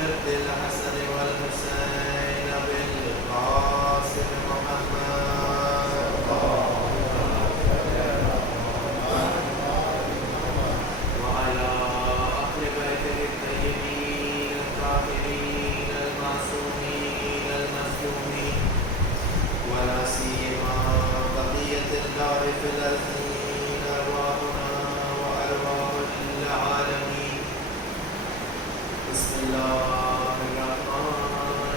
جد الحسن والحسين بالقاسم محمد وعلى أهل بيته الطيبين الطاهرين المعصومين المظلومين ولا سيما بقية الدار في الأرضين أرواحنا وأرواح العالمين. بسم الله الرحمن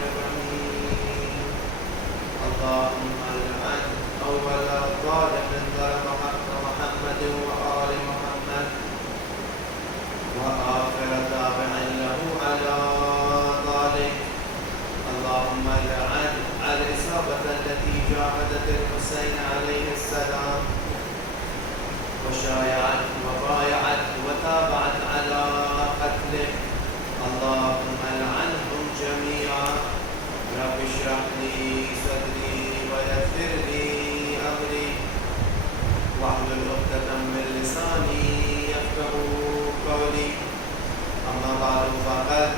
الرحيم. اللهم العن أول ظالم ظلم حق محمد وآل محمد وآخر تابع له على ذلك. اللهم العن على الإصابة التي جاهدت الحسين عليه السلام وشايعت وبايعت وتابعت على قتله. اللهم العنهم جميعا. رب اشرح لي صدري ويسر لي أمري واحلل عقدة من لساني يفقهوا قولي. أما بعد فقد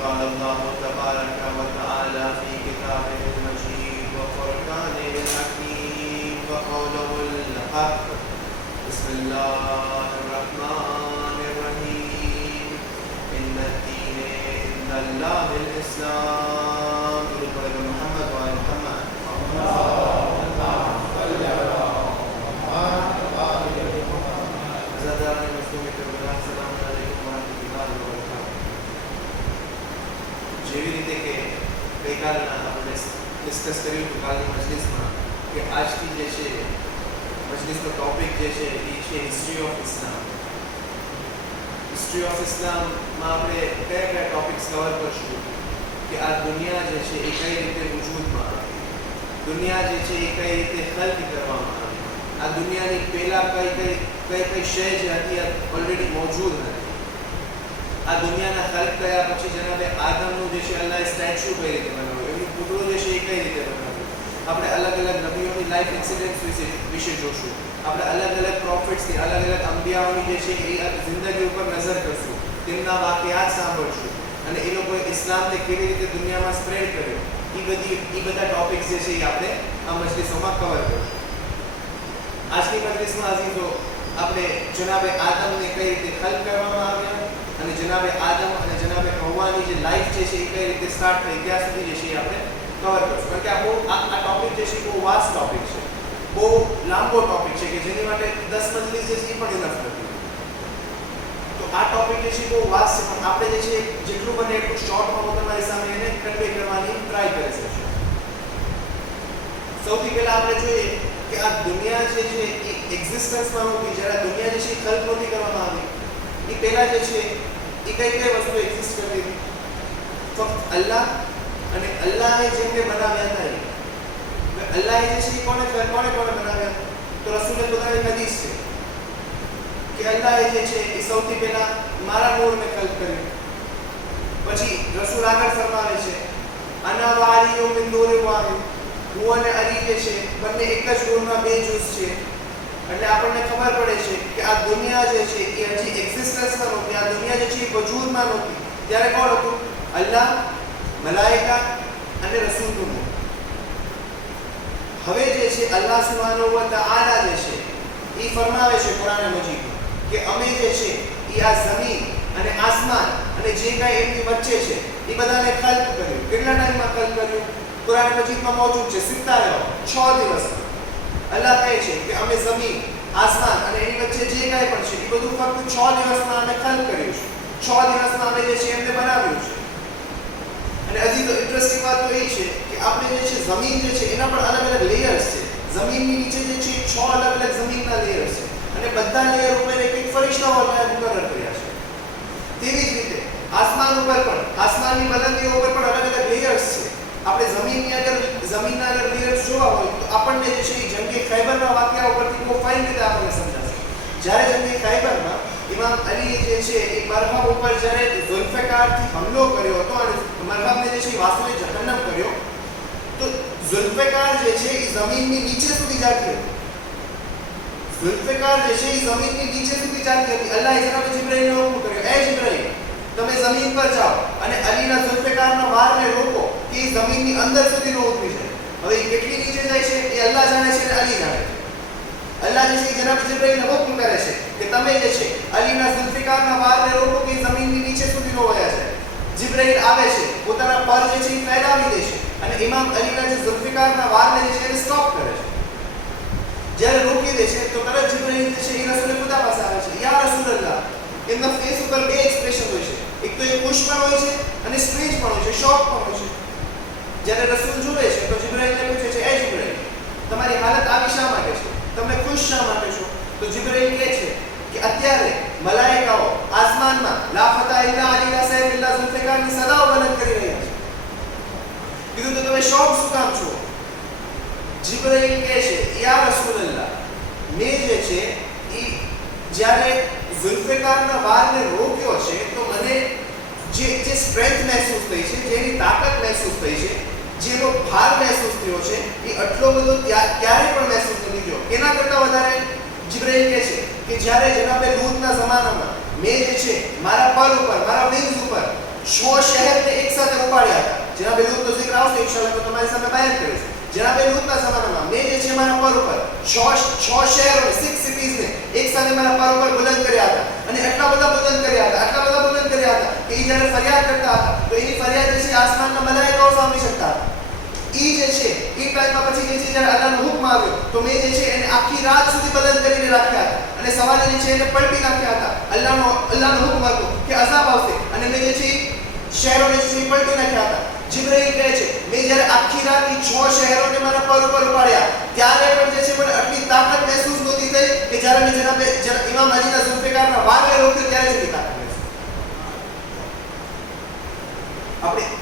قال الله تبارك وتعالى في كتابه المجيد وفرقانه الحكيم وقوله الحق. بسم الله الرحمن الرحيم. إن الدين عند الله الإسلام. محمد وآل محمد. عزیزان مسلم کربلا السلام علیکم ورحمۃ اللہ وبرکاتہ. જેવી રીતે કે ગઈકાલના આપણે ડિસ્કસ કર્યું હતું કાલની મજલિસમાં કે આજથી જે છે મજલિસનો ટોપિક જે છે એ છે history of Islam. History of ઇસ્લામમાં આપણે કયા કયા ટોપિક્સ કવર કરશું કે આ દુનિયા જે છે એ કઈ રીતે વજૂદમાં આવી, દુનિયા જે છે એ કઈ રીતે ખલ્ક કરવામાં આવી, આ દુનિયાની પહેલાં કઈ કઈ શય જે હતી ઓલરેડી મોજૂદ હતી, આ દુનિયાના ખલ્ક કર્યા પછી જનાબે આદમનું જે છે અલ્લાહે સ્ટેચ્યુ કઈ રીતે બનાવ્યું, એમનું પુતળો જે છે એ કઈ રીતે બનાવ્યું. આપણે અલગ અલગ નબીઓની લાઈફ ઇન્સિડન્ટ્સ વિશે જોશું. આપણે અલગ અલગ પ્રોફિટ્સની અલગ અલગ અંબિયાઓની જે છે એ જિંદગી ઉપર નજર કરશું, તેમના વાક્યાત સાંભળશું અને એ લોકોએ ઇસ્લામને કેવી રીતે દુનિયામાં સ્પ્રેડ કર્યો, એ બધા ટોપિક્સ જે છે એ આપણે આ મજલિસોમાં કવર કરશું. આજની મજલિસમાં અઝીઝો આપણે જનાબે આદમને કઈ રીતે ખલ્ક કરવામાં આવ્યા અને જનાબે આદમ અને જનાબે હવ્વાની જે લાઈફ જે છે એ કઈ રીતે સ્ટાર્ટ થઈ ત્યાં સુધી જે છે એ આપણે કવર કરશું. કારણ કે આ ટોપિક જે છે એ બહુ વાસ્ટ ટોપિક છે, બહુ લાંબો ટોપિક છે કે જેની માટે 10 મજલિસ જે છે એ પણ ઇનફ નથી. તો આ ટોપિક જે છે બહુ વાસ્ટ છે, પણ આપણે જે છે જેટલું બને એટલું શોર્ટમાં હું તમારી સામે એને કન્વે કરવાની ટ્રાય કરી શકશું. સૌથી પહેલા આપણે જોઈએ કે આ દુનિયા જે છે એ એક્ઝિસ્ટન્સમાં નહોતી. જ્યારે આ દુનિયા જે છે એ ખલ્ક નહોતી કરવામાં આવી એ પહેલાં જે છે એ કઈ વસ્તુ એક્ઝિસ્ટ કરતી હતી? ફક્ત અલ્લાહ અને અલ્લાહે જેમને બનાવ્યા હતા એ અલ્લાહે જે છે એ કોને બનાવ્યા? તો રસૂલે ખુદાની હદીસ છે કે અલ્લાહે જે છે એ સૌથી પહેલા મારા નૂરને ખલ્ક કર્યું. પછી રસૂલ આગળ ફરમાવે છે અના વ અલી મિન નૂર વાહિદ. હું અને અલી જે છે બંને એક જ નૂરના બે જુઝ છે. એટલે આપણને ખબર પડે છે કે આ દુનિયા જે છે એ હજી એક્ઝિસ્ટન્સમાં નહોતી, આ દુનિયા જે છે એ વજૂદમાં નહોતી. ત્યારે કોણ હતું? અલ્લાહ, મલાઈકા અને રસૂલ. હવે જે છે અલ્લાહ સુબ્હાનહુ વ તઆલા જે છે એ ફરમાવે છે કુરાન મજીદમાં કે અમે જે છે એ આ જમીન અને આસમાન અને જે કાંઈ એમની વચ્ચે છે એ બધાને ખલ્ક કર્યું. કેટલા ટાઈમમાં ખલ્ક કર્યું? કુરાન મજીદમાં મોજૂદ છે 6 દિવસમાં. અલ્લાહ કહે છે કે અમે જમીન, આસમાન અને એની વચ્ચે જે કાંઈ પણ છે એ બધું ફક્ત 6 દિવસમાં અમે ખલ્ક કર્યું છે. 6 દિવસમાં અમે જે છે એમને બનાવ્યું છે. અને હજી તો ઇન્ટરેસ્ટિંગ વાત તો એ છે કે આપણે જે છે જમીન જે છે એના પણ અલગ અલગ લેયર્સ છે. જમીનની નીચે જે છે 6 અલગ અલગ જમીનના લેયર્સ છે અને બધા લેયર ઉપર એક ફરિશ્તાઓ અલ્લાહે મુકર્રર કર્યા છે. તેવી જ રીતે આસમાન ઉપર પણ, આસમાનની બુલંદીઓ ઉપર પણ અલગ અલગ લેયર્સ છે. આપણે જમીનના અગર લેયર્સ જોવા હોય તો આપણને જે છે એ જંગે ખૈબરના વાક્યા ઉપરથી બહુ ફાઇન રીતે આપણને સમજાશે. જ્યારે જંગે ખૈબરમાં ઇમામ અલી જે છે એ મરહબ ઉપર જ્યારે ઝુલ્ફિકારથી હુમલો કર્યો હતો અને મરહબને જે છે એ વાસલે જહન્નમ કર્યો, તો ઝુલ્ફિકાર જે છે એ જમીનની નીચે સુધી જાતી હતી. ઝુલ્ફિકાર જે છે એ જમીનની નીચે સુધી જાતી હતી. અલ્લાહે જનાબ જિબ્રાઈલને હુકમ કર્યો, એ જિબ્રાઈલ તમે જમીન પર જાઓ અને અલીના ઝુલ્ફિકારના વારને રોકો કે એ જમીનની અંદર સુધી ન ઉતરી જાય. હવે એ કેટલી નીચે જાય છે એ અલ્લાહ જાણે છે અને અલી જાણે છે. અલ્લાહ જે છે એ જનાબ જિબ્રાઈલને હુકમ કરે છે કે તમે જે છે અલીના ઝુલ્ફિકારના વારને રોકો કે એ જમીનની નીચે સુધી ન વયા જાય. જિબ્રાઈલ આવે છે, પોતાના પર જે છે એ ફેલાવી દે છે અને ઇમામ અલીના જે ઝુલ્ફિકારના વારને જે છે એને સ્ટોપ કરે છે. જ્યારે રોકી દે છે તો તરત જિબ્રાઈલ જે છે એ રસૂલ ખુદા પાસે આવે છે. યા રસૂલલ્લાહ, એમના ફેસ ઉપર બે એક્સપ્રેશન હોય છે, એક તો એ ખુશ પણ હોય છે અને સ્ટ્રેન્જ પણ હોય છે, શોક પણ હોય છે. જ્યારે રસૂલ જુએ છે તો જિબ્રાઈલને પૂછે છે, એ જિબ્રાઈલ, તમારી હાલત આવી શા માટે છે, તમે ખુશ શા માટે છો? તો જિબ્રાઈલ કહે છે કે અત્યારે મલાઈકાઓ આસમાનમાં લા ફતા ઇલ્લા અલી સાહેબ ઇલ્લા ઝુલ્ફિકારની સદાઓ બુલંદ કરી રહ્યા છે. કીધું તો તમે શોક શું કામ છો? જિબ્રાઈલ કહે છે, યા રસૂલલ્લાહ, મેં જે છે એ જ્યારે ઝુલ્ફિકારના વારને રોક્યો છે તો મને જે સ્ટ્રેન્થ મહેસૂસ થઈ છે, જેની તાકાત મહેસૂસ થઈ છે, જેનો ભાર મહેસૂસ થયો છે, એ આટલો બધો ક્યારે પણ મહેસૂસ નથી થયો. એના કરતાં વધારે જિબ્રાઈલ કહે છે કે જ્યારે જનાબે લૂતના જમાનામાં મેં જે છે મારા પર ઉપર, મારા વિંગ્સ ઉપર 100 શહેરને એકસાથે ઉપાડ્યા હતા. જનાબે લૂતનો જિક્ર આવશે ઇન્શાઅલ્લાહ તો તમારી સામે બયાન કરીશ. જનાબે લૂતના જમાનામાં મેં જે છે મારા પર ઉપર 6 શહેરોને 6 સિટીઝને એકસાથે મારા પર ઉપર બુલંદ કર્યા હતા અને એટલા બધા બુલંદ કર્યા હતા કે એ જ્યારે ફરિયાદ કરતા હતા તો એની ફરિયાદ જે છે આસમાનના મલાઈકાઓ સાંભળી શકતા હતા. એ જે છે એ ટાઈમમાં પછી જે છે જ્યારે અલ્લાહનો હુકમ આવ્યો તો મેં જે છે એને આખી રાત સુધી બુલંદ કરીને રાખ્યા હતા અને સવારે જે છે એને પલટી નાખ્યા હતા. અલ્લાહનો હુકમ હતો કે અઝાબ આવશે અને મેં જે છે શહેરોને જે છે પલટી નાખ્યા હતા. જિબ્રાઈલ કહે છે મેં જ્યારે આખી રાત 6 શહેરોને મારા પર ઉપર ઉપાડ્યા ત્યારે પણ જે છે મને આટલી તાકાત મહેસૂસ નહોતી થઈ કે જ્યારે મેં જનાબે ઇમામ અલીના ઝુલ્ફિકારના વારને રોક્યો ત્યારે જેટલી તાકાત મહેસૂસ.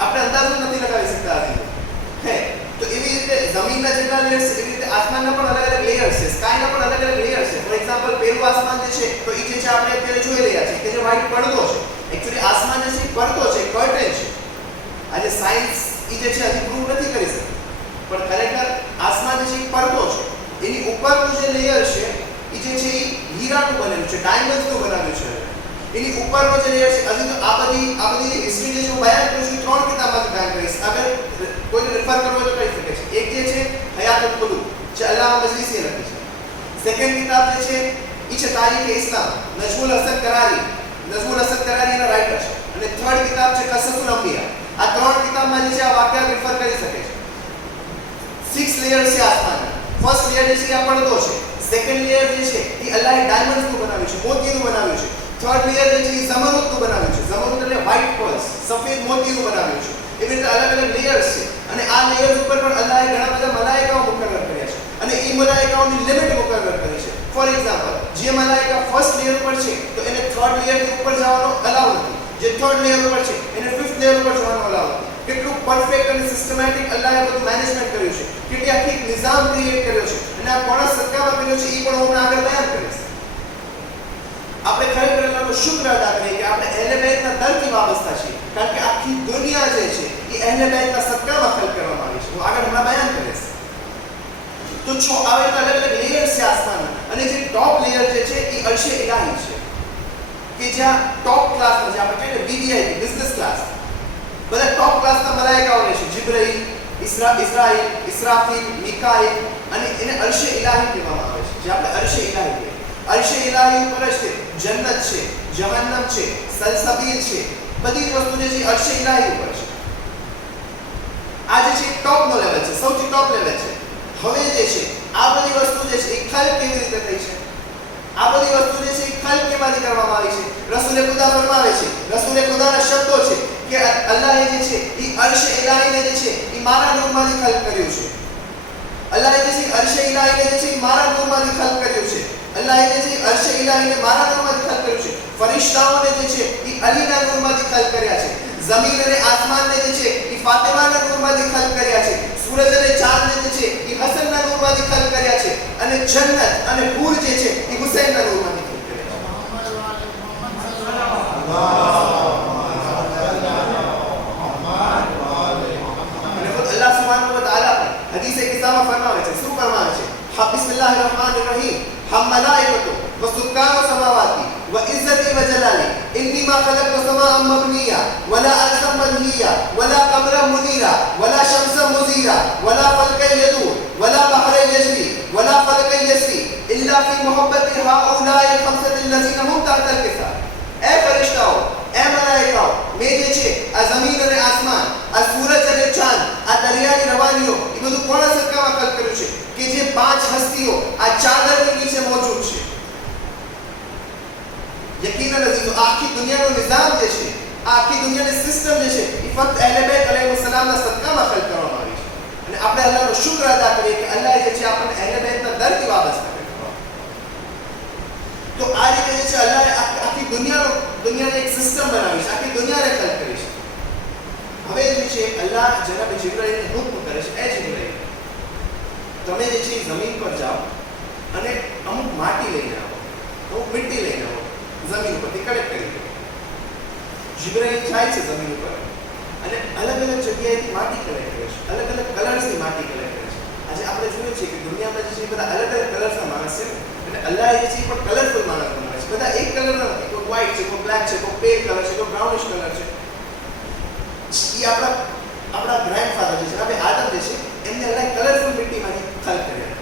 આપણે અંદાજો નથી લગાવી શકતા આજે. હે તો એવી રીતે જમીનના જેટલા લેયર્સ છે એવી રીતે આસમાનના પણ અલગ અલગ લેયર્સ છે, સ્કાયના પણ અલગ અલગ લેયર્સ છે. ફોર એક્ઝામ્પલ પેલું આસમાન જે છે તો એ જે છે આપણે અત્યારે જોઈ રહ્યા છીએ કે જે વ્હાઈટ પડદો છે, એકચ્યુઅલી આસમાન જે છે પડદો છે, કર્ટેન છે. આજે સાયન્સ એ જે છે હજી પ્રૂવ નથી કરી શકતી પણ ખરેખર આસમાન જે છે એ પડદો છે. એની ઉપરનું જે લેયર છે એ જે છે એ હીરાનું બનેલું છે, ડાયમંડ્સનું બનાવ્યું છે. એની ઉપરનો જે લેયર છે હજી તો આ બધી હિસ્ટ્રી જે છે હું બયાન કરું છું 3 કિતાબમાંથી બયાન કરીશ. અગર કોઈને રેફર કરવો હોય તો કરી શકે છે. એક જે છે હયાતુલ કુલુબ જે અલ્લામા મજલિસીએ લખી છે. સેકન્ડ કિતાબ જે છે એ છે તારીખ ઇસ્લામ, નજમુલ હસન કરારીના રાઇટર છે. અને થર્ડ કિતાબ છે કસસુલ અંબિયા. આ 3 કિતાબમાં જે છે આ વાક્યાત રેફર કરી શકે છે. 6 લેયર છે આસમાનના. ફર્સ્ટ લેયર જે છે આ પડદો છે. સેકન્ડ લેયર જે છે એ અલ્લાહે ડાયમંડ્સનું બનાવ્યું છે, મોતીનું બનાવ્યું છે. થર્ડ લેયર જે છે એ ઝમરુદનું બનાવ્યું છે. ઝમરુદ એટલે વ્હાઇટ પર્લ્સ, સફેદ મોતીનું બનાવ્યું છે. એવી રીતે અલગ અલગ લેયર્સ છે અને આ લેયર્સ ઉપર પણ અલ્લાહે ઘણા બધા મલાઈકાઓ મુકર્રર કર્યા છે અને એ મલાઈકાઓની લિમિટ મુકર્રર કરી છે. ફોર એક્ઝામ્પલ, જે મલાઈકા ફર્સ્ટ લેયર પર છે તો એને થર્ડ લેયરની ઉપર જવાનો અલાઉ નથી. જે થર્ડ લેયર પર છે એને ફિફ્થ લેયર પર જવાનો અલાઉ નથી. કેટલું પરફેક્ટ અને સિસ્ટમેટિક અલ્લાહે બધું મેનેજમેન્ટ કર્યું છે, કેટલી આખી નિઝામ ક્રિએટ કર્યો છે અને આ કોના સદકામાં કર્યો છે એ પણ હું આગળ બયાન કરીશ. આપણે ખરેખર અલ્લાહનો શુક્ર અદા કરીએ કે આપણે અહેલે બેતના દરથી વાબસ્તા છીએ કારણ કે આખી દુનિયા જે છે એ અહેલે બેતના સદકામાં ખલ્ક કરવામાં આવી છે. હું આગળ હમણાં બયાન કરીશ. તો આવે અલગ અલગ લેયર્સ છે આસમાનના અને જે ટોપ લેયર જે છે એ અરશે ઇલાહી છે કે જ્યાં ટોપ ક્લાસમાં જે આપણે કહીએ ને વીવીઆઈપી બિઝનેસ ક્લાસ બધા ટોપ ક્લાસના મલાઈકાઓ રહે છે. જિબ્રાઈલ, ઇસરાઈલ, ઇસરાફીલ, મિકાઈલ અને એને અરશે ઇલાહી કહેવામાં આવે છે. જે આપણે અરશે ઇલાહી કહીએ. અરશે ઇલાહી ઉપર જ જન્નત છે, જહન્નમ છે, સલસબીલ છે, બધી જ વસ્તુ જે છે અરશે ઇલાહી ઉપર છે. આ જે છે ટોપનો લેવલ છે, સૌથી ટોપ લેવલ છે. હવે જે છે આ બધી વસ્તુ જે છે એ ખલ્ક કેવી રીતે થઈ છે? આ બધી વસ્તુ જે છે એ ખલ્ક કેમાંથી કરવામાં આવી છે? રસૂલે ખુદા ફરમાવે છે, રસૂલે ખુદાના શબ્દો છે કે અલ્લાહે જે છે એ અરશે ઇલાહીને જે છે એ મારા નૂરમાંથી ખલ્ક કર્યું છે. અલ્લાહે જે છે અરશે ઇલાહીને જે છે એ મારા નૂરમાંથી ખલ્ક કર્યું છે. અલ્લાહે જે છે અરશે ઇલાહીને મારા નૂરમાંથી ખલ્ક કર્યું છે. ફરિશ્તાઓને જે છે એ અલીના નૂરમાંથી ખલ્ક કર્યા છે. જમીન અને આસમાનને જે છે એ ફાતિમાના નૂરમાંથી ખલ્ક કર્યા છે. સૂરજ અને ચાંદને જે છે એ હસનના નૂરમાંથી ખલ્ક કર્યા છે અને જન્નત અને હૂર જે છે એ હુસૈનના નૂરમાંથી ખલ્ક કર્યા છે. અને ખુદ અલ્લાહ સુબ્હાનહુ વ તઆલા હદીસે કિતાબમાં ફરમાવે છે, શું ફરમાવે છે? બિસ્મિલ્લાહિર रहमानिर रहीम हम मलाइकतो व सुकान समावाती व इज्जती व जलाली इन्नी ما خلقت سماء مبنيا ولا أرضا مدهيا ولا قمرا منيرا ولا شمسا مزيرا ولا فلكا يدور ولا بحرا يجري ولا فلكا يسري إلا في محبة هؤلاء الخمسة الذين هم تحت الكساء. اے فرشتاઓ, اے મલાઈકાઓ, મેં જે છે આ જમીન અને આસમાન, આ સૂરજ અને ચાંદ, આ દરિયાની રવાનીઓ, એ બધું કોના સરકામાં કલ્પ કર્યું છે કે જે પાંચ હસ્તીઓ આ ચાદરની નીચે મોજૂદ છે. યકીનન અઝીઝો, આખી દુનિયાનો નિઝામ જે છે, આખી દુનિયાની સિસ્ટમ જે છે, એ ફક્ત અહેલે બેત અલૈહિસ્સલામના સદકામાં કલ્પ કરવામાં આવી છે. અને આપણે અલ્લાહનો શુક્ર અદા કરીએ કે અલ્લાહ જે છે આપણને અહેલે બેતના દરથી વાબસ્તા કર્યા. તો આ રીતે જે છે અલ્લાહે આખી દુનિયાને એક સિસ્ટમ બનાવી છે, આખી દુનિયાને કલ્પ કરી છે. હવે જે છે અલ્લાહ જનાબ જિબ્રાઈલને હુકમ કરે છે, એ જિબ્રાઈલ તમે જે છે જમીન પર જાઓ અને અમુક માટી લઈને આવો, અમુક મિટ્ટી લઈને આવો, જમીન ઉપરથી કલેક્ટ કરી લો. જિબ્રાઈલ જાય છે જમીન ઉપર અને અલગ અલગ જગ્યાએથી માટી કલેક્ટ કરે છે, અલગ અલગ કલર્સની માટી કલેક્ટ કરે છે. આજે આપણે જોઈએ છીએ કે દુનિયામાં જે છે બધા અલગ અલગ કલર્સના માણસ છે અને અલ્લાહ જે છે પણ કલરફુલ માણસ બનાવે છે. બધા એક કલરના નથી, કોઈ વ્હાઇટ છે, કોઈ બ્લેક છે, કોઈ પેલ કલર છે, કોઈ બ્રાઉનિશ કલર છે. એ આપણા ગ્રેન્ડફાધર જે જનાબે આદમ જે છે એમને અલ્લાહ કલરફુલ મિટ્ટીમાંથી ખલ્ક કર્યા.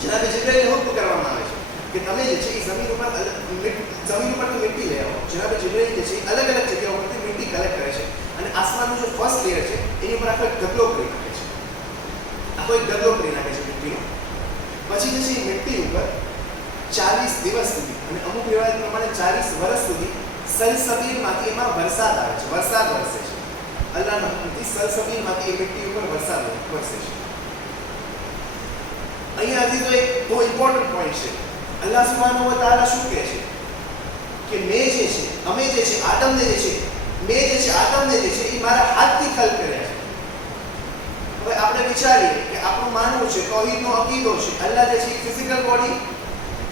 જનાબે જિબ્રાઈલને હુકમ કરવામાં આવે છે કે તમે જે છે એ જમીન ઉપરથી મિટ્ટી લઈ આવો. જનાબે જિબ્રાઈલ જે છે અલગ અલગ જગ્યાઓ પરથી મિટ્ટી કલેક્ટ કરે છે અને આસમાનનું જે ફર્સ્ટ લેયર છે એની ઉપર આખો એક ગદલો કરી નાખે છે, આખો એક ગદલો કરી નાખે છે મિટ્ટીનો. પછી જે છે એ મિટ્ટી ઉપર 40 દિવસ સુધી અને અમુક રિવાયત પ્રમાણે 40 વર્ષ સુધી સલસબીલમાંથી એમાં વરસાદ આવે છે, વરસાદ વરસે છે. અલ્લાહના હુકમથી સલસબીલમાંથી એ મિટ્ટી ઉપર વરસાદ વરસે છે. અહીંયાથી તો એક બહુ ઇમ્પોર્ટન્ટ પોઈન્ટ છે. અલ્લાહ સુબ્હાનહુ વ તઆલા શું કહે છે કે અમે જે છે આદમને જે છે એ મારા હાથથી ખલ્ક કર્યા છે. હવે આપણે વિચારીએ કે આપણું માનવું છે, તૌહીદનો અકીદો છે, અલ્લાહ જે છે ફિઝિકલ બોડી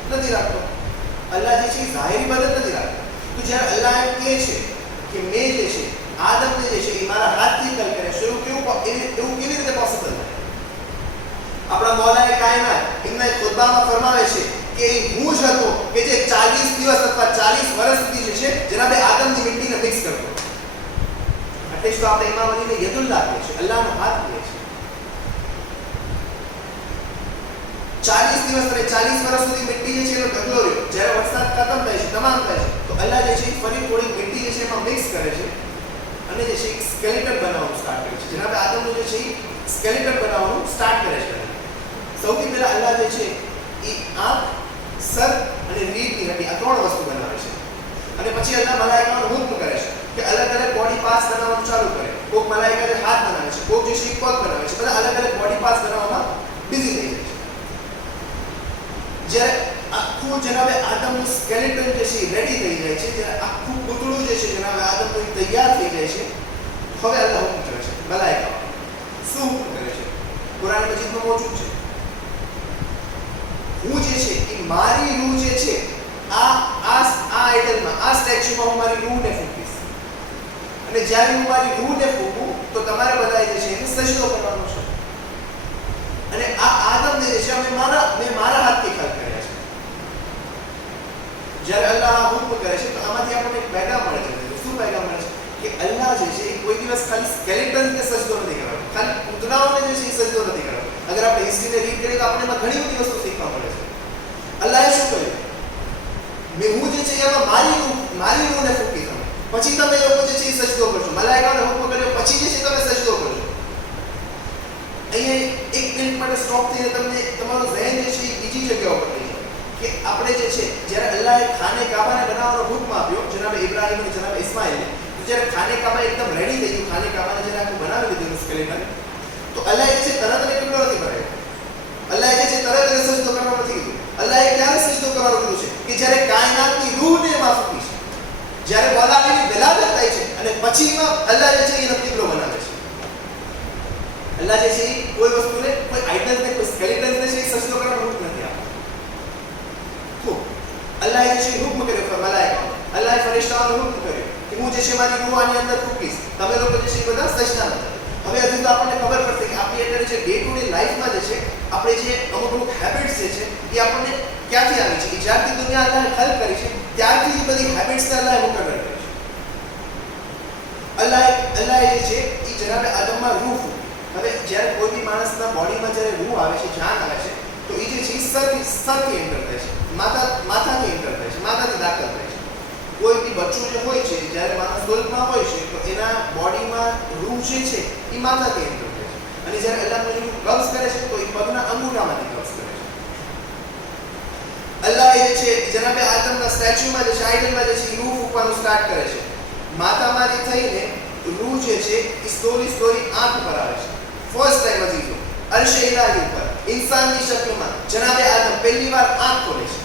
નથી રાખતો, અલ્લાહ જે છે ઝાહિરી બદન નથી રાખતો. તો જ્યારે અલ્લાહ એમ કહે છે કે મેં જે છે આદમને જે છે એ મારા હાથથી ખલ્ક કર્યા છે, એવું કેવી રીતે પોસિબલ છે? આપણા મૌલાએ કાયનાત એમના ખુતબામાં ફરમાવે છે કે હું જ હતો કે જે 40 દિવસ અથવા 40 વર્ષ સુધી જે છે જનાબે આદમની મિટ્ટીને મિક્સ કરતો. એટલે જ તો આપણે ઇમામ અલીને યદુલ્લાહ કહે છે, અલ્લાહનો હાથ કહે છે. 40 દિવસ અને 40 વર્ષ સુધી મિટ્ટી જે છે એનો ઢગલો રહ્યો. જ્યારે વરસાદ ખતમ થાય છે, તમામ થાય છે, તો અલ્લાહ જે છે ફરી થોડી મિટ્ટી જે છે એમાં મિક્સ કરે છે અને જે છે એક સ્કેલેટન બનાવવાનું સ્ટાર્ટ કરે છે. જનાબે આદમનું જે છે સ્કેલેટન બનાવવાનું સ્ટાર્ટ કરે છે. સૌથી પહેલા અલ્લાહ જે છે એ આંખ, સર અને રીઢની હડ્ડી આ ત્રણ વસ્તુ બનાવે છે. અને પછી અલ્લાહ મલાઈકાઓને હુકમ કરે છે કે અલગ અલગ બોડી પાર્ટ્સ બનાવવાનું ચાલુ કરે. કોઈક મલાઈકા જે હાથ બનાવે છે, કોઈક જે છે પગ બનાવે છે, બધા અલગ અલગ બોડી પાર્ટ્સ બનાવવામાં બિઝી થઈ જાય છે. જ્યારે આખું જનાબે આદમનું સ્કેલેટન જે છે રેડી થઈ જાય છે, જ્યારે આખું પૂતળું જે છે જનાબે આદમનું તૈયાર થઈ જાય છે, હવે અલ્લાહ હુકમ કરે છે મલાઈકાઓ. શું હુકમ કરે છે? કુરાન મજીદમાં મોજૂદ છે. હું જે છે એ મારી રૂહ જે છે આ આઇડલમાં, આ સ્ટેચ્યુમાં હું મારી રૂહને ફૂંકીશ. અને જ્યારે હું મારી રૂહને ફૂંકું તો તમારે બધાએ જે છે એને સજદો કરવાનો છે. અને આ આદમને જે છે મેં મારા હાથથી ખલ્ક કર્યા છે. જ્યારે અલ્લાહ આ હુકમ કરે છે તો આમાંથી આપણને એક પેગામ મળે છે. શું પેગામ મળે છે? કે અલ્લાહ જે છે એ કોઈ દિવસ ખાલી સ્કેલેટનને સજદો નથી કરાવતો, ખાલી પૂતળાઓને જે છે એ સજદો નથી કરાવતો. અગર આપણે હિસ્ટ્રીને રીડ કરીએ તો આપણે એમાં ઘણી બધી વસ્તુ શીખવા મળે છે. અલ્લાહે શું કહ્યું? હું જે છે એમાં મારી રૂહને ફૂંકી દઉં, પછી તમે લોકો જે છે એ સજદો કરજો. મલાઈકાઓને હુકમ કર્યો પછી જે છે તમે સજદો કરજો. અહીંયા એક મિનિટ માટે સ્ટોપ થઈને તમને તમારું ઝહેન જે છે એ બીજી જગ્યા ઉપર લઈ જાય કે આપણે જે છે જ્યારે અલ્લાહે ખાને કાબાને બનાવવાનો હુકમ આપ્યો જનાબે ઇબ્રાહીમ અને જનાબે ઇસ્માઇલને, તો જ્યારે ખાને કાબા એકદમ રેડી થઈ ગયું, ખાને કાબાને જ્યારે આખું બનાવી દીધું સ્કેલેટન, તો અલ્લાહે જે છે તરત અને કેટલો નથી કરાયો. અલ્લાહે જે છે તરત અને સજદો કરવાનો નથી કીધું. અલ્લાહે ક્યારે સજદો કરવાનું કીધું છે? કે જ્યારે કાયનાતની રૂહને એમાં ફૂંકી છે, જ્યારે મૌલાની વિલાદત થાય છે અને પછી એમાં અલ્લાહ જે છે એનો કિબલો બનાવે છે. અલ્લાહ જે છે કોઈ વસ્તુને, કોઈ આઇડલને, કોઈ સ્કેલેટનને છે સજદો કરવાનો હુકમ નથી આપતો. ખૂબ અલ્લાહે જે છે હુકમ કર્યો મલાઈકાઓને, અલ્લાહે ફરિશ્તાઓને હુકમ કર્યો કે હું જે છે મારી રૂહ આની અંદર ફૂંકીશ, તમે લોકો જે છે એ બધા સજદા ન કરો. હવે હજુ તો આપણને ખબર પડશે કે આપણી અત્યારે જે ડે ટુ ડે લાઈફમાં જે છે આપણે જે અમુક હેબિટ્સ જે છે એ આપણને ક્યાંથી આવી છે? કે જ્યારથી દુનિયા અલ્લાહે ખલ્ક કરી છે ત્યારથી જ બધી હેબિટ્સને અલ્લાહે મુકર્રર કરી છે. અલ્લાહે જે છે એ જનાબે આદમમાં રૂહ ફૂંકી. હવે જ્યારે કોઈ બી માણસના બોડીમાં જ્યારે રૂહ આવે છે, જાન આવે છે, તો એ જે છે સરથી એન્ટર થાય છે, માથાથી એન્ટર થાય છે, માથાથી દાખલ થાય છે. કોઈ બી બચ્ચું જે હોય છે, જ્યારે માણસ ગર્ભમાં હોય છે, તો એના બોડીમાં રૂહ જે છે એ માથાથી એન્ટર થાય છે. અને જ્યારે અલ્લાહ રૂહ કબ્ઝ કરે છે, તો એ પગના અંગૂઠામાંથી કબ્ઝ કરે છે. અલ્લાહ જે છે જનાબે આદમના સ્ટેચ્યુમાં જે છે, આઈડલમાં જે છે, એ રૂહ ફૂંકવાનું સ્ટાર્ટ કરે છે. માથામાંથી થઈને રૂહ જે છે એ સ્લોરી આંખ પર આવે છે. ફર્સ્ટ ટાઈમ અજીજો અરશે ઇલાહી ઉપર ઇન્સાનની શક્લમાં જનાબે આદમ પહેલી વાર આંખ ખોલે છે.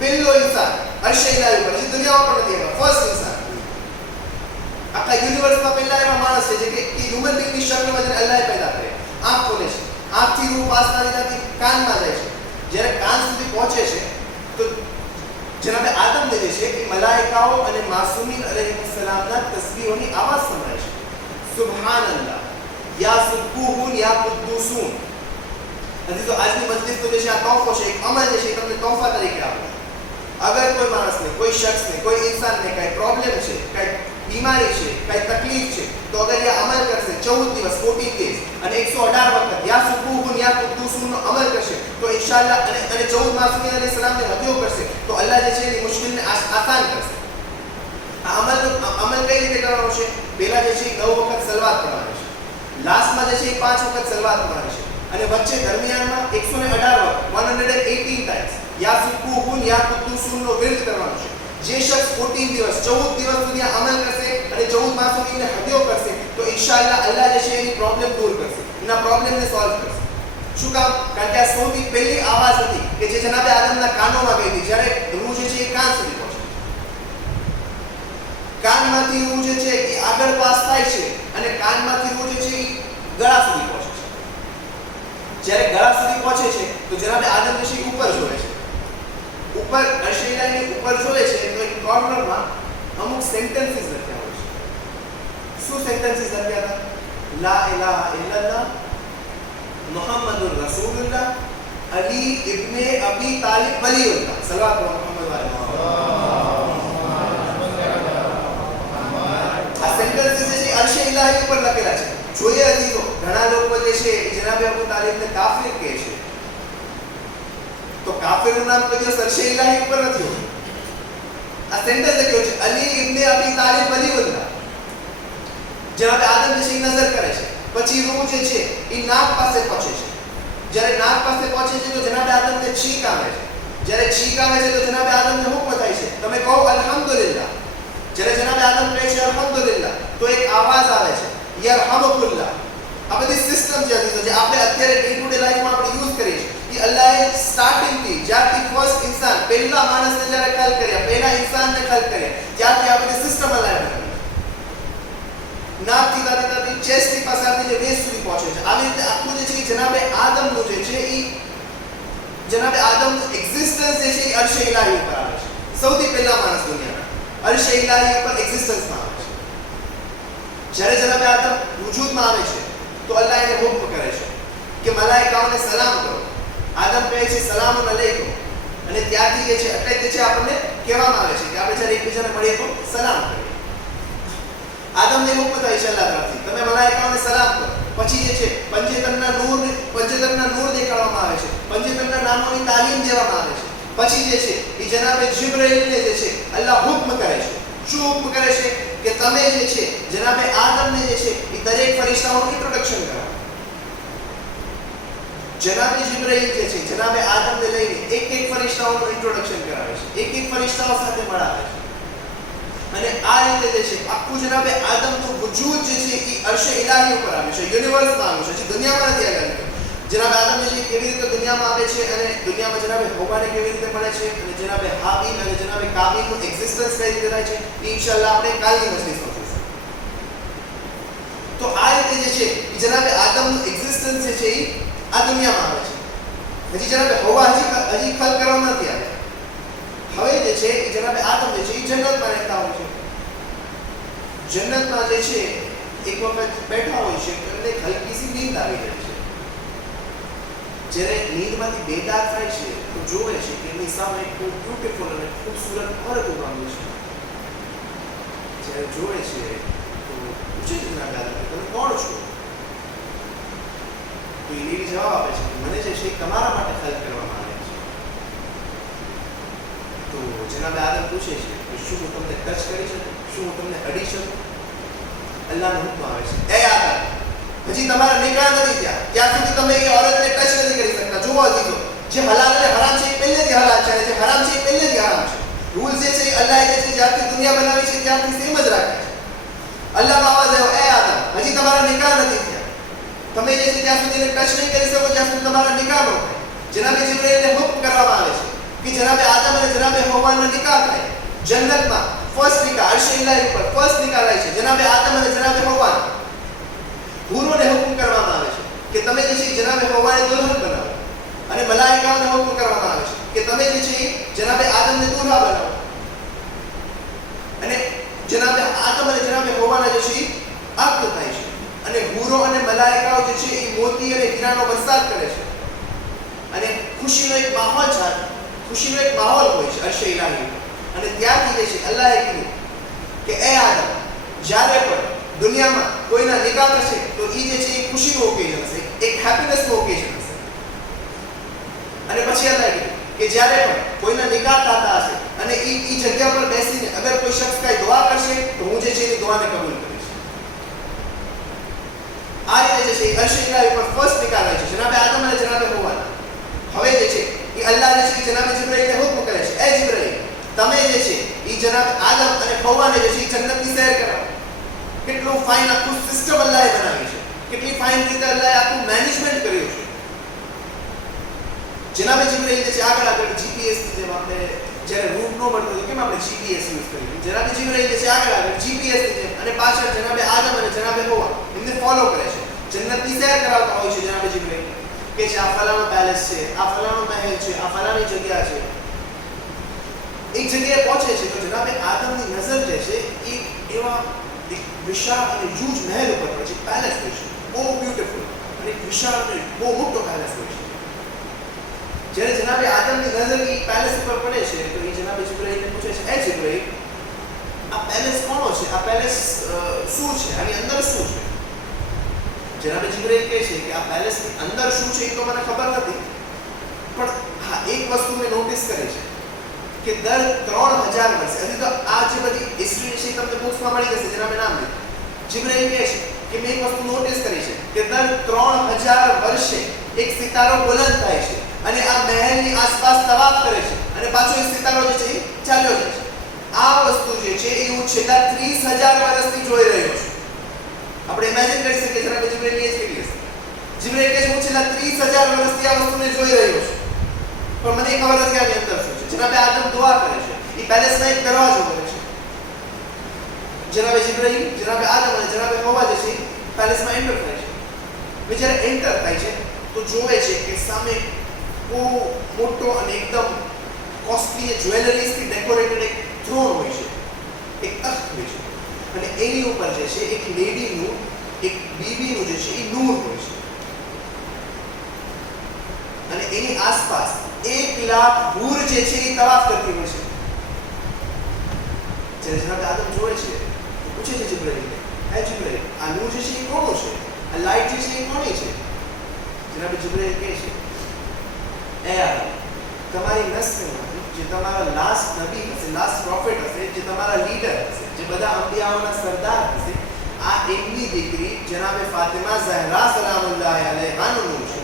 પહેલો ઇન્સાન અરશે ઇલાહી ઉપર, જે દુનિયામાં પણ નથી આવ્યો, ફર્સ્ટ ઇન્સાન. આખા યુનિવર્સમાં પહેલા એવા માણસ છે જે કે હ્યુમન બીંગની શક્લમાં જેને અલ્લાહે પેદા કર્યા. આંખ ખોલે છે. આંખથી રૂહ પાસ થતી કાનમાં જાય છે. જ્યારે કાન સુધી પહોંચે છે, તો જનાબે આદમ જે છે એ મલાઈકાઓ અને માસૂમીન અલૈહિસ્સલામના તસ્બીહોની આવાજ સંભળાય છે. સુબહાનલ્લાહ, યા સુબ્બુહુન, યા કુદ્દુસૂન. હજી તો આજની મજલિસ તો જે છે આ તોહફો છે, એક અમલ જે છે એ તમને તોહફા તરીકે આપો. અગર કોઈ માણસને, કોઈ શખ્સને, કોઈ ઇન્સાનને કઈ પ્રોબ્લેમ છે, કઈ બીમારી છે, કઈ તકલીફ છે, તો અગર એ અમલ કરશે 14 દિવસ 14 days અને 118 વખત યા સુબ્બુહુન યા કુદ્દુસૂનનો અમલ કરશે, તો ઇન્શાઅલ્લાહ અને 14 માસૂમીન અલૈહિસ્સલામને હદીઓ કરશે, તો અલ્લાહ જે છે એની મુશ્કેલને આસાન કરશે. આ અમલ કઈ રીતે કરવાનો છે? પહેલા જે છે 9 વખત સલવાત પઢવાની છે, લાસ્ટમાં જે છે 5 વખત સલવાત પઢવાની છે, અને વચ્ચે દરમિયાનમાં 118 વખત 118 ટાઈમ્સ યા સુબ્બુહુન યા કુદ્દુસૂનનો વિર્દ કરવાનો છે. જે શખ્સ 14 દિવસ 14 દિવસ સુધી આ અમલ કરશે અને 14 માસૂમીનને હદીઓ કરશે, તો ઇન્શાઅલ્લાહ અલ્લાહ જે છે એની પ્રોબ્લેમ દૂર કરશે, એના પ્રોબ્લેમને સોલ્વ કરશે. શું કામ? કારણ કે આ સૌથી પહેલી આવાજ હતી કે જે જનાબે આદમના કાનોમાં ગઈ હતી, જ્યારે રૂહ જે છે એ કાન સુધી પહોંચે. કાનમાંથી રૂહ જે છે એ આગળ પાસ થાય છે અને કાનમાંથી રૂહ જે છે એ ગળા સુધી પહોંચે છે. જ્યારે ગળા સુધી પહોંચે છે, તો જનાબે આદમ જે છે એ ઉપર જોવે છે. ઉપર અરશે ઇલાહીની ઉપર જોવે છે, તો એક કોર્નરમાં અમુક સેન્ટેન્સીસ લખ્યા હોય છે. શું સેન્ટેન્સીસ લખ્યા હતા? લા ઇલાહા ઇલ્લલ્લાહ, મુહમ્મદુર રસૂલુલ્લાહ, અલી ઇબ્ને અબી તાલિબ વલીઉલ્લાહ. સલ્લલ્લાહુ અલૈહિ આ સેન્ટેન્સીસ જે છે અરશે ઇલાહી ઉપર લખેલા છે. જોઈએ હજી તો ઘણા લોકો જે છે એ જનાબે અબુ તાલિબને કાફિર કહે છે. તો કાફિરનું નામ કોઈ દિવસ અરશે ઇલાહી ઉપર નથી હોતું. આ સેન્ટેન્સ લખ્યો છે અલી ઇબ્ને અબી તાલિબ વલીઉલ્લાહ. જનાબે આદમ જે છે એ નજર કરે છે, પછી રૂહ જે છે એ નાક પાસે પહોંચે છે. જ્યારે નાક પાસે પહોંચે છે, તો જનાબે આદમને છીંક આવે છે. જ્યારે છીંક આવે છે, તો જનાબે આદમને હુક્મ થાય છે, તમે કહો અલ્હમ્દુલિલ્લાહ. જ્યારે જનાબે આદમ કહે છે અલ્હમ્દુલિલ્લાહ, તો એક આવાજ આવે છે યરહમુકુલ્લાહ. આ બધી સિસ્ટમ જે હતી, જે આપણે અત્યારે ડે ટુ ડે લાઈફમાં આપણે યુઝ કરીએ છીએ, એ અલ્લાહે સ્ટાર્ટિંગથી, જ્યારથી ફર્સ્ટ ઇન્સાન, પહેલા માણસને જ્યારે ખલ કર્યા, પહેલા ઇન્સાનને ખલ કર્યા, ત્યારથી આ બધી સિસ્ટમ અલ્લાહે બનાવી. નાકથી દાદી ચેસ્ટથી પાછળથી જે બેઝ સુધી પહોંચે છે. આવી રીતે આખું જે છે એ જનાબે આદમનું જે છે એ જનાબે આદમનું એક્ઝિસ્ટન્સ જે છે એ અરશે ઇલાહી ઉપર આવે છે. સૌથી પહેલા માણસ દુનિયાના અરશે ઇલાહી ઉપર એક્ઝિસ્ટન્સમાં આવે છે. જ્યારે જનાબે આદમ વજૂદમાં આવે છે, તો અલ્લાહ એને હુક્મ કરે છે કે મલાઈકાઓને સલામ કરો. આદમ કહે છે સલામુન અલૈકુમ, અને ત્યારથી જે છે એટલે જે છે આપણને કહેવામાં આવે છે કે આપણે જ્યારે એકબીજાને મળીએ તો સલામ કરીએ. આદમને હુક્મ થાય છે અલ્લાહ તરફથી, તમે મલાઈકાઓને સલામ કરો. પછી જે છે પંચેતનના નૂર દેખાડવામાં આવે છે, પંચેતનના નામોની તાલીમ દેવામાં આવે છે. પછી જે છે એ જનાબે જિબ્રાઈલને જે છે અલ્લાહ હુક્મ કરે છે. શું હુક્મ કરે છે? કે તમે જે છે જનાબે આદમને જે છે એ દરેક ફરિશ્તાઓનું ઇન્ટ્રોડક્શન કરાવો. જનાબે જિબ્રાઈલ જે છે જનાબે આદમને લઈને એક ફરિશ્તાઓનું ઇન્ટ્રોડક્શન કરાવે છે, એક ફરિશ્તાઓ સાથે મળાવે છે. અને આ રીતે જે છે આખું જનાબે આદમનું વજૂદ જે છે એ અરશે ઇલાહી ઉપર આવ્યું છે, યુનિવર્સમાં આવ્યું છે, જે દુનિયામાં નથી આવ્યું. જનાબે આદમ જે છે કેવી રીતે દુનિયામાં આવે છે, અને દુનિયામાં જનાબે હવ્વાને કેવી રીતે મળે છે, અને જનાબે હાબીલ અને જનાબે કાબીલનું એક્ઝિસ્ટન્સ કઈ રીતે થાય છે, ઇન્શાઅલ્લાહ આપણે કાલની મજલિસમાં જોઈશું. તો આ રીતે જે છે એ જનાબે આદમનું એક્ઝિસ્ટન્સ જે છે એ આ દુનિયામાં આવે છે. હજી જનાબે હવા હજી ખલ કરવામાં નથી આવ્યા. હવે જે છે એ જનાબે આદમ જે છે એ જન્નતમાં રહેતા હોય છે. જન્નતમાં જે છે એક વખત બેઠા હોય છે, એમને હલકી સી નીંદ આવી જાય છે. જ્યારે નીંદમાંથી બેદાર થાય છે તો જોવે છે કે એની સામે ખૂબ બ્યુટીફુલ અને ખૂબસૂરત મરદ ઉભાનું છે. જ્યારે જોવે છે તો પૂછે છે જનાબે આદમ કે તમે કોણ છો? તો એ દેવી જવાબ આપે છે કે મને જે છે એ તમારા માટે ખલ્ક કરવામાં આવે છે. તો જનાબે આદમ પૂછે છે કે શું હું તમને ટચ કરી શકું? શું હું તમને અડી શકું? અલ્લાહનો હુકમ આવે છે, એ આદમ, હજી તમારા નિકાહ નથી થયા ત્યાં સુધી તમે એ ઓરતને ટચ નથી કરી શકતા. જોવા દીધો જે હલાલ અને હરામ છે એ પહેલેથી હલાલ છે અને જે હરામ છે એ પહેલેથી હરામ છે. રૂલ જે છે એ અલ્લાહે જે છે જ્યારથી દુનિયા બનાવી છે ત્યારથી સેમ જ રાખે છે. અલ્લાહનો અવાજ આવ્યો, એ આદમ, હજી તમારા નિકાહ નથી થયા, તમે જે છે ત્યાં સુધી એને ટચ નહીં કરી શકો જ્યાં સુધી તમારા નિકાહ ન થાય. જનાબે જિબ્રાઈલને હુકમ કરવામાં આવે છે કે જનાબે આદમ અને જનાબે હવ્વાનો નિકાહ થાય. જન્નતમાં ફર્સ્ટ નિકાહ અરશે ઇલાહી ઉપર ફર્સ્ટ નિકાહ થાય છે જનાબે આદમ અને જનાબે હવ્વાનો. હૂરોને હુકમ કરવામાં આવે છે કે તમે જે છે જનાબે હવ્વાને દુલ્હન બનાવો અને મલાઈકાઓને હુકમ કરવામાં આવે છે કે તમે જે છે જનાબે આદમને દુલ્હા બનાવો. અને જનાબે આદમ અને જનાબે હવ્વાના જે છે અક્ત થાય છે અને હૂરો અને મલાઈકાઓ જે છે એ મોતી અને હીરાનો વરસાદ કરે છે અને ખુશીનો એક માહોલ છે. ખુશીનો એક માહોલ હોય છે અરશે ઇલાહી. અને ત્યારથી જે છે અલ્લાહે કીધું કે એ આદમ, જ્યારે પણ દુનિયામાં કોઈના નિકાહ થશે તો એ જે છે એ ખુશીનો ઓકેઝન હશે, એક હેપીનેસનો ઓકેઝન હશે. અને પછી અલ્લાહે કીધું કે જ્યારે પણ કોઈના નિકાહ થતા હશે અને એ જગ્યા પર બેસીને અગર કોઈ શખ્સ કાંઈ દુઆ કરશે તો હું જે છે એની દુઆને કબૂલ કરીશ. આ રીતે જે છે એ અરશે ઇલાહી પર ફર્સ્ટ નિકાહ થાય છે જનાબે આદમ અને જનાબે હવ્વાના. હવે જે છે એ અલ્લાહ જે છે જનાબે જિબ્રાઈલને હુકમ કરે છે, એ જિબ્રાઈલ, તમે જે છે એ જનાબે આદમ અને હવ્વાને જે છે એ જન્નતની સૈર કરાવો. કેટલું ફાઇન આખું સિસ્ટમ અલ્લાહે બનાવી છે, કેટલી ફાઇન રીતે અલ્લાહે આખું મેનેજમેન્ટ કર્યું છે. જનાબે જિબ્રાઈલ જે છે આગળ જીપીએસ ની જેમ આપણે જ્યારે રૂટ નો મળતો તો કેમ આપણે જીપીએસ યુઝ કરીએ, જનાબે જિબ્રાઈલ જે છે આગળ જીપીએસ ની જેમ અને પાછળ જનાબે આદમ અને જનાબે હવ્વા એમને ફોલો કરે છે. જન્નતની સૈર કરાવતા હોય છે જનાબે જિબ્રાઈલ કે છે આ ફલાણો પેલેસ છે, આ ફલાણો મહેલ છે, આ ફલાણી જગ્યા છે. એક જગ્યાએ પહોંચે છે તો જનાબે આદમની નજર જે છે એ એવા એક વિશાળ અને હ્યુજ મહેલ ઉપર હોય છે, પેલેસ હોય છે, બહુ બ્યુટીફુલ અને એક વિશાળ અને બહુ મોટો પેલેસ હોય છે. જ્યારે જનાબે આદમની નજર એ પેલેસ ઉપર પડે છે તો એ જનાબે જિબ્રાઈલને પૂછે છે, એ જિબ્રાઈલ, આ પેલેસ કોનો છે? આ પેલેસ શું છે? આની અંદર શું છે? જનાબે જિબ્રાઈલ કહે છે કે આ પેલેસની અંદર શું છે એ તો મને ખબર નથી, પણ હા એક વસ્તુ મેં નોટિસ કરી છે કે દર 3000 વર્ષે, હજી તો આ જે બધી હિસ્ટ્રી છે તમને બુક્સમાં મળી જશે જેના મેં નામ લીધું. જિબ્રાઈલ કહે છે કે મેં એક વસ્તુ નોટિસ કરી છે કે દર 3000 વર્ષે એક સિતારો બુલંદ થાય છે અને આ મહેલની આસપાસ તવાફ કરે છે અને પાછો એ સિતારો જે છે એ ચાલ્યો જાય છે. આ વસ્તુ જે છે એ હું છેલ્લા 30000 વર્ષથી જોઈ રહ્યો છું. આપણે ઇમેજિન કરી શકીએ જનાબે જિબ્રાઈલની એજ કેટલી હશે. જિબ્રાઈલ કહે છે હું છેલ્લા 30000 વર્ષથી આ વસ્તુને જોઈ રહ્યો છું પણ મને ખબર નથી આની અંદર શું છે. જનાબે આદમ દુઆ કરે છે, એ પેલેસમાં એક દરવાજો કરે છે. જનાબે જિબ્રાઈલ, જનાબે આદમ અને જનાબે હવ્વા જે છે પેલેસમાં એન્ટર થાય છે. હવે જ્યારે એન્ટર થાય છે તો જોવે છે કે સામે બહુ મોટો અને એકદમ કોસ્ટલી જ્વેલરીઝથી ડેકોરેટેડ એક થ્રોન હોય છે, એક તખ્ત હોય છે અને એની ઉપર જે છે એક લેડીનું, એક બીવીનું જે છે એ નૂર હોય છે અને એની આસપાસ 1 લાખ હૂર જે છે એ તવાફ કરતી હોય છે. જ્યારે જનાબે આદમ જોવે છે તો પૂછે છે જિબ્રાઈલને, એ જિબ્રાઈલ, આ નૂર જે છે એ કોનો છે? આ લાઈટ જે છે એ કોની છે? જનાબે જિબ્રાઈલ કહે છે, એ આદમ, તમારી નસ્લમાંથી જે તમારા લાસ્ટ નબી હશે, લાસ્ટ પ્રોફેટ હશે, જે તમારા લીડર હશે, જે બધા અંબિયાઓના સરદાર હશે, આ એમની દીકરી જનાબે ફાતિમા ઝહરા સલામુલ્લાહ અલૈહાનું નૂર છે.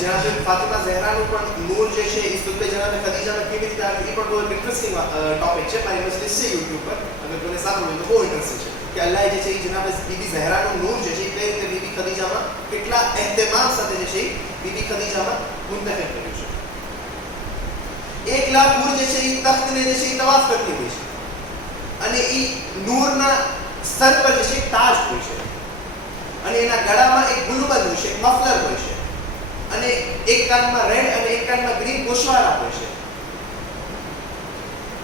જનાબે ફાતિમા ઝહરાનું પણ નૂર જે છે એ સુલબે જનાબે ખદીજામાં કેવી રીતે આવે એ પણ બહુ ઇન્ટરેસ્ટિંગ ટોપિક છે. મારી મજલિસ છે યુટ્યુબ પર, અગર કોઈને સાંભળવું હોય તો બહુ ઇન્ટરેસ્ટિંગ છે કે અલ્લાહ જે છે એ જનાબે બીબી ઝહરાનું નૂર જે છે એ કઈ રીતે બીબી ખદીજામાં કેટલા એહતમામ સાથે જે છે એ બીબી ખદીજામાં મુંતખબ કર્યું છે. 1 લાખ નૂર જે છે એ તખ્તને જે છે એ તવાફ કરતી હોય છે અને એ નૂરના સર પર જે છે એક તાજ હોય છે અને એના ગળામાં એક ગુલબંદ હોય છે, એક મફલર હોય છે અને એક કાનમાં રેડ અને એક કાનમાં ગ્રીન ગોશવારા હોય છે.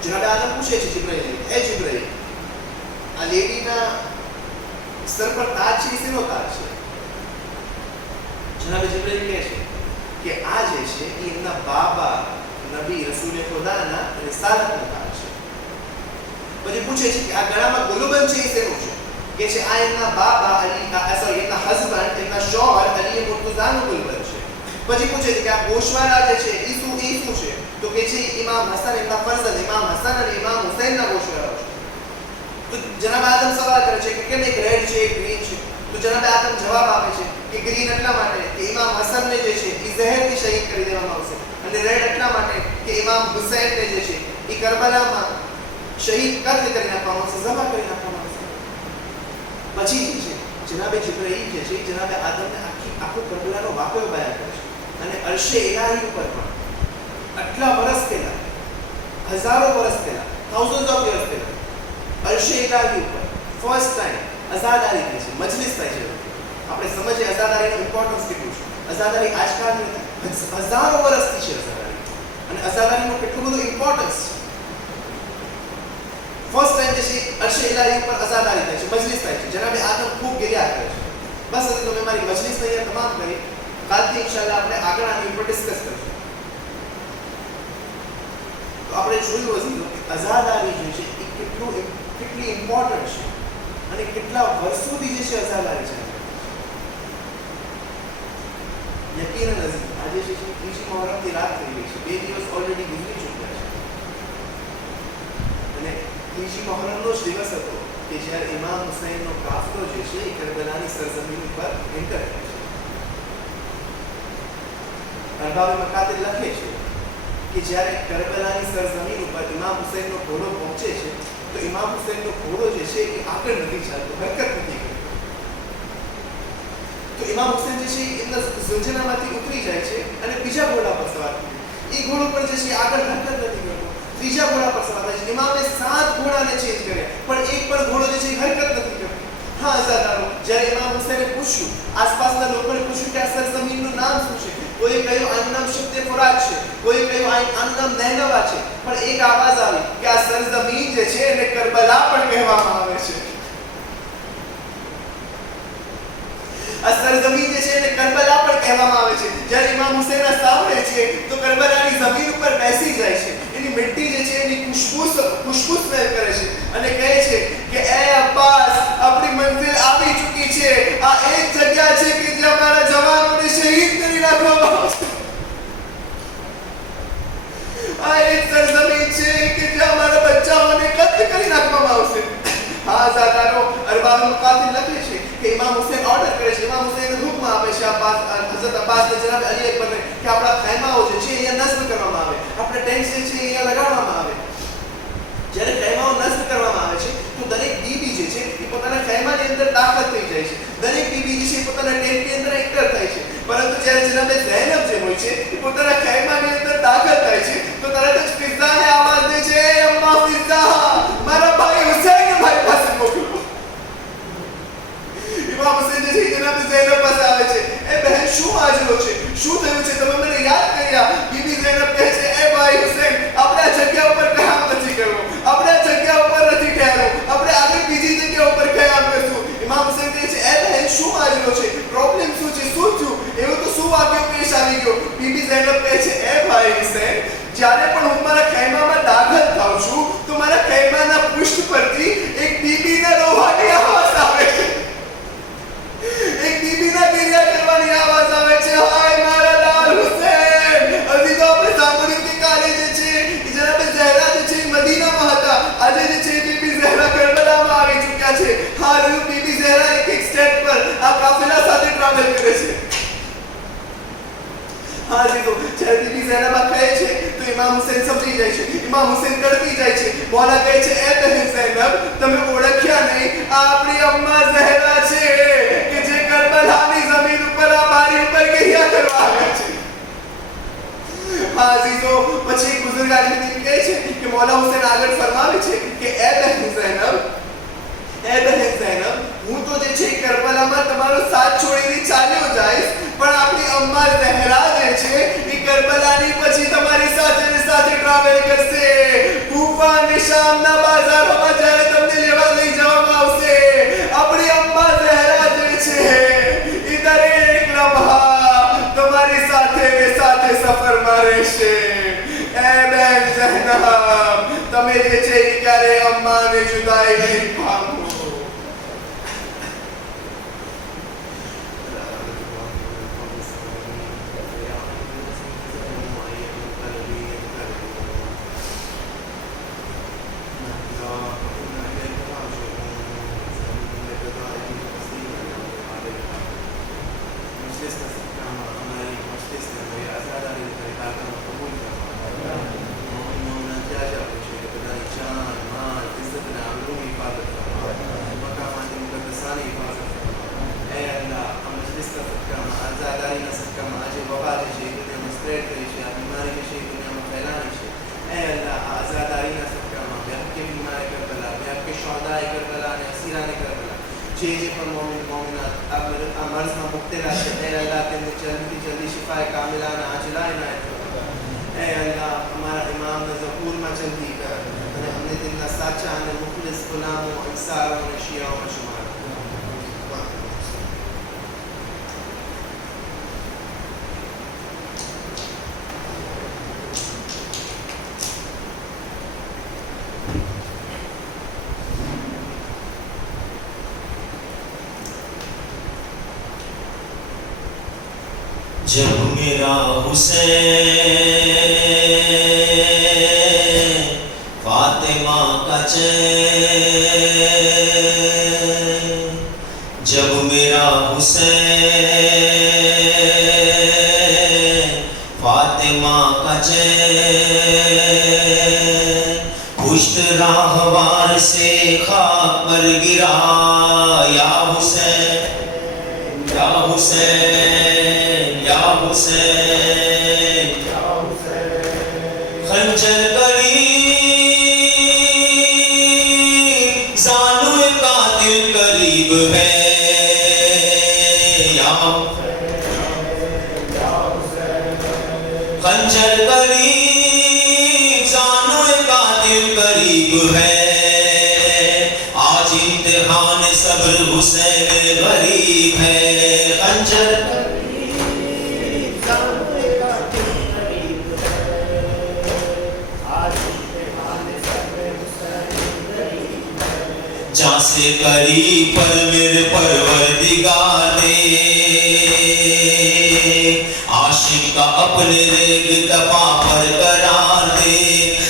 જનાબે આદમ પૂછે છે જિબ્રાઈલ, એ જિબ્રાઈલ, આ લેડીના સર પર તાજ છે, શેનો તાજ છે? જનાબે જિબ્રાઈલ કહે છે કે આ જે છે એ એમના બાબા નબી રસૂલે ખુદાના રિસાલતનો તાજ છે. પછી પૂછે છે કે આ ગળામાં ગુલુબન છે એ શેનું છે? કે છે આ એમના બાબા અલી સોરી એમના હસબન્ડ એમના શોહર અલી મુર્તુઝાનું ગુલુબન છે. પછી પૂછે છે કે આ ગોશવારા જે છે એ શું છે? તો કે છે ઇમામ હસન એમના ફરઝંદ ઇમામ હસન અને ઇમામ હુસૈનના ગોશવારા છે. તો જનાબ આદમ સવાલ કરે છે કે કેમ એક રેડ છે એક ગ્રીન છે? તો જનાબ આદમ જવાબ આપે છે કે ગ્રીન એટલા માટે કે ઇમામ હસનને જે છે એ ઝહેરથી શહીદ કરી દેવામાં આવશે, અને રેડ એટલા માટે કે ઇમામ હુસૈનને જે છે એ કરબલામાં શહીદ કત્લ કરી નાખવામાં આવશે, ઝબા કરી નાખવામાં આવશે. પછી જે છે જનાબે જિબ્રાઈલ જે છે જનાબે આદમને આખો કરબલાનો વાકયો બયાન કરે છે, અને અરશે ઇલાહી ઉપર પણ આટલા વર્ષ પહેલા, હજારો વર્ષ પહેલા, થાઉઝન્ડ ઓફ યર્સ પહેલા અરશે ઇલાહી ઉપર ફર્સ્ટ ટાઈમ અઝાદારી થઈ છે, મજલિસ થાય છે. આપણે સમજીએ અઝાદારીનું ઇમ્પોર્ટન્સ કેટલું છે. અઝાદારી આજકાલની હજારો વર્ષથી છે અઝાદારી, અને અઝાદારીનું કેટલું બધું ઇમ્પોર્ટન્સ છે. ફર્સ્ટ ટાઈમ જે છે અરશે ઇલાહી ઉપર અઝાદારી થાય છે, મજલિસ થાય છે. જનાબે આદમ ખૂબ ગિર્યા કરે છે. બસ હવે તો મેં મારી મજલિસ તૈયાર તમામ કરી. કાલથી ઇન્શાઅલ્લાહ આપણે આગળ આની ઉપર ડિસ્કસ કરીશું. તો આપણે જોયું હશે કે અઝાદારી જે છે એ કેટલી ઇમ્પોર્ટન્ટ છે, અને કેટલા વર્ષોથી જે છે અઝાદારી છે. યકીનન આજે જે છે ત્રીજી મુહર્રમની રાત થઈ ગઈ છે, 2 દિવસ ઓલરેડી ગુજરી ચૂક્યા છે, અને ત્રીજી મુહર્રમનો જ દિવસ હતો કે જ્યારે ઇમામ હુસૈનનો કાફલો જે છે એ કરબલાની સરઝમીન પર એન્ટર કરે છે. અરબાબે મકાતિલ લખે છે કે જ્યારે કરબલાની સરઝમીન ઉપર ઇમામ હુસૈનનો ઘોડો પહોંચે છે તો ઇમામ હુસૈનનો ઘોડો જે છે એ આગળ નથી ચાલતો, હરકત નથી કરતો. તો ઇમામ હુસૈન જે છે એમના ઝુંઝનામાંથી ઉતરી જાય છે અને બીજા ઘોડા પર સવાર થાય. એ ઘોડો પર જે છે આગળ હરકત નથી કરતો, ત્રીજા ઘોડા પર સવાર થાય છે. ઇમામે 7 ઘોડાને ચેન્જ કર્યા, પણ એક પણ ઘોડો જે છે એ હરકત નથી કરતો. હા અઝાદારો, જ્યારે ઇમામ હુસૈને પૂછ્યું, આસપાસના લોકોને પૂછ્યું કે આ સરઝમીનનું નામ શું છે? કોઈ કહ્યું આનું નામ શબ્દે ફુરાત છે, કોઈ કહ્યું આનું નામ નૈનવા છે, પણ એક આવાજ આવી કે આ સરઝમીન જે છે એને કરબલા પણ કહેવામાં આવે છે. આ સરઝમીન જે છે એને કરબલા પણ કહેવામાં આવે છે. જ્યારે ઇમામ હુસૈન સાંભળે છે તો કરબલાની જમીન ઉપર બેસી જાય છે, એની મિટ્ટી જે છે એની ખુશ્બુ સ્મેલ કરે છે, અને કહે છે કે એ અબ્બાસ, આપણી મંઝિલ આવી ચૂકી છે. આ એક જગ્યા છે કે જ્યાં મારા જવાનોને શહીદ કરી નાખવામાં આવશે. આ એક સરઝમીન છે કે જ્યાં મારા બચ્ચાઓને કત્લ કરી નાખવામાં આવશે. હા ઝાદારો, અરબાબ મુકાતિલ લખે છે કે ઇમામ હુસૈન ઓર્ડર કરે છે, ઇમામ હુસૈન હુકમ આપે છે હઝરત અબ્બાસ ને જનાબ અલી અકબરને કે આપણા ખૈમાઓ જે છે અહીંયા નસ્બ કરવામાં આવે, આપણે ટેન્ટ્સ જે છે અહીંયા લગાડવામાં આવે. જ્યારે ખૈમાઓ નસ્બ કરવામાં આવે છે તો દરેક બીબી જે છે એ પોતાના ખૈમાની અંદર દાખલ થઈ જાય છે, દરેક બીબી જે છે પોતાના ટેન્ટની અંદર એન્ટર થાય છે. પરંતુ જ્યારે જનાબે ઝૈનબ જે હોય છે એ પોતાના ખૈમાની અંદર દાખલ થાય છે તો તરત જ ફિઝાને આવાજ દે છે, અમ્મા ફિઝા, મારા ભાઈ હુસૈન મારી પાસે મોકલો. ઇમામ હુસૈન જે છે જનાબે ઝૈનબ પાસે આવે છે, એ બહેન શું માજરો છે, શું થયું છે, તમે મને યાદ કર્યા? બીબી ઝૈનબ કહે છે, એ ભાઈ હુસૈન, આપણે આ જગ્યા ઉપર કયામ નથી કરવો, આપણે આ જગ્યા ઉપર નથી ઠહેરવું, આપણે આગળ બીજી જગ્યા ઉપર કયામ કરશું. ઇમામ હુસૈન કહે છે, એ બહેન શું માજરો છે, પ્રોબ્લેમ શું છે, શું થયું, એવું તો શું વાક્યો પેશ આવી ગયો? બીબી ઝૈનબ કહે છે, એ ભાઈ હુસૈન, જ્યારે પણ હું મારા ખૈમામાં દાખલ થાઉં છું તો મારા ખૈમાના પૃષ્ઠ પરથી એક બીબીના રોવાની આવાજ આવે છે, એક બીબીના ગિરિયા કરવાની આવાજ આવે છે. હાય મારા લાલ હુસૈન. હજી તો આપણે સાંભળ્યું કે કાલે જે છે જનાબે ઝહેરા જે છે મદીનામાં હતા, આજે જે છે બીબી ઝહેરા કરબલામાં આવી ચૂક્યા છે. હા, બીબી ઝહેરા એક સ્ટેપ પર આ કાફિલા સાથે ટ્રાવેલ કરે છે. હા જી, તો જ્યારે બીબી ઝૈનબા કહે છે તો ઇમામ હુસૈન સમજી જાય છે, ઇમામ હુસૈન તડપી જાય છે. મોલા કહે છે, એ બહેન ઝૈનબ, તમે ઓળખ્યા નહીં, આ આપણી અમ્મા ઝહેરા છે કે જે કરબલાની જમીન ઉપર આ બારી ઉપર ગિરિયા કરવા આવે છે. હા જી, તો પછી એક બુઝુર્ગ આદમી કહે છે કે મોલા હુસૈન આગળ ફરમાવે છે કે એ બહેન ઝૈનબ, હું તો જે છે કરબલામાં તમારો સાથ છોડીને ચાલ્યો જઈશ, પણ આપણી અમ્મા ઝહેરા જે છે એ કરબલાની પછી તમારી સાથે ટ્રાવેલ કરશે. કૂફા અને શામના બજારોમાં જ્યારે તમને લેવા લઈ જવામાં આવશે, આપણી અમ્મા રહેશે. એ બેન ઝૈનબ, તમે જે છે એ ક્યારે અમ્માને જુદાઈ નહીં પામો. جب میرا حسین فاطمہ کا چین، جب میرا حسین فاطمہ کا چین پشت راہوار سے خاک پر گرا، یا حسین یا حسین یا حسین خنجر قریب زانو قاتل قریب ہے، یا خنجر قریب زانو قاتل قریب ہے، آج امتحان صبر حسین غریب ہے، خنجر جہاں سے قریب پر میرے پروردگار دے، عاشق کا اپنے ریگ دبا پر قرار دے،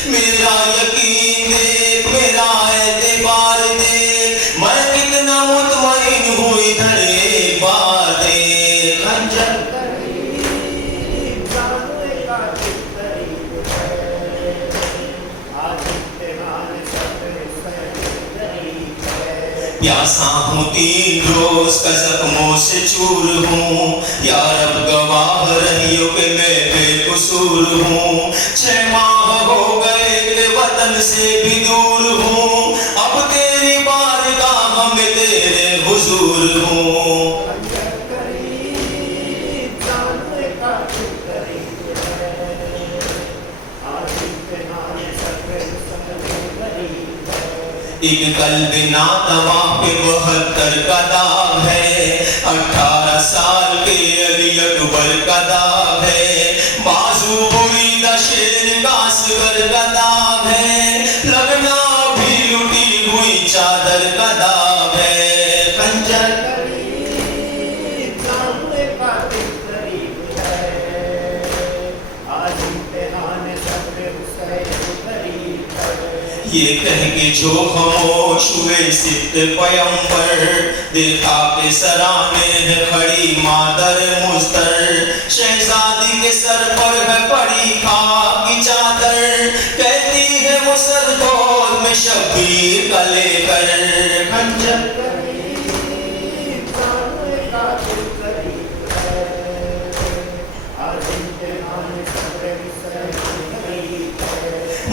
میرا یقین دیکھ میرا اعتبار دیکھ، میں کتنا مطمئن ہوں ادھر ایک بار دیکھ، خنجر پیاسا ہوں 3 روز کا زخموں سے چور ہوں، یا رب گواہ رہیو کہ میں بے قصور ہوں، 6 ماہ ہو گئے کہ وطن سے بھی دور ہوں، اب تیری بارگاہ میں تیرے حضور ہوں، ایک قلب ناتواں پہ 72 کا داغ ہے، 18 سال کے علی اکبر کا داغ ہے، بازو بریدہ شیر کا اصغر کا داغ ہے، لگنا بھی لٹی ہوئی چادر کا داغ ہے، خنجر یہ کہہ کے جو خاموش ہوئے 7 پیمبر، دیکھا کہ سرانے ہے کھڑی مادر مضطر، شہزادی کے سر پر ہے پڑی خاک کی چادر، کہتی ہے وہ سر دور میں شبیر کا لے کر، خنجر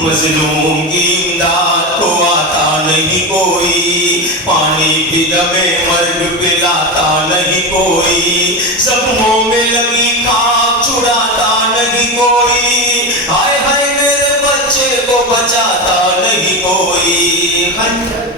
مظلوم کی امداد کو آتا نہیں کوئی، پانی بھی دمے مرگ پلاتا نہیں کوئی، زخموں میں لگی خاک چھڑاتا نہیں کوئی، ہائے ہائے میرے بچے کو بچاتا نہیں کوئی، خنجر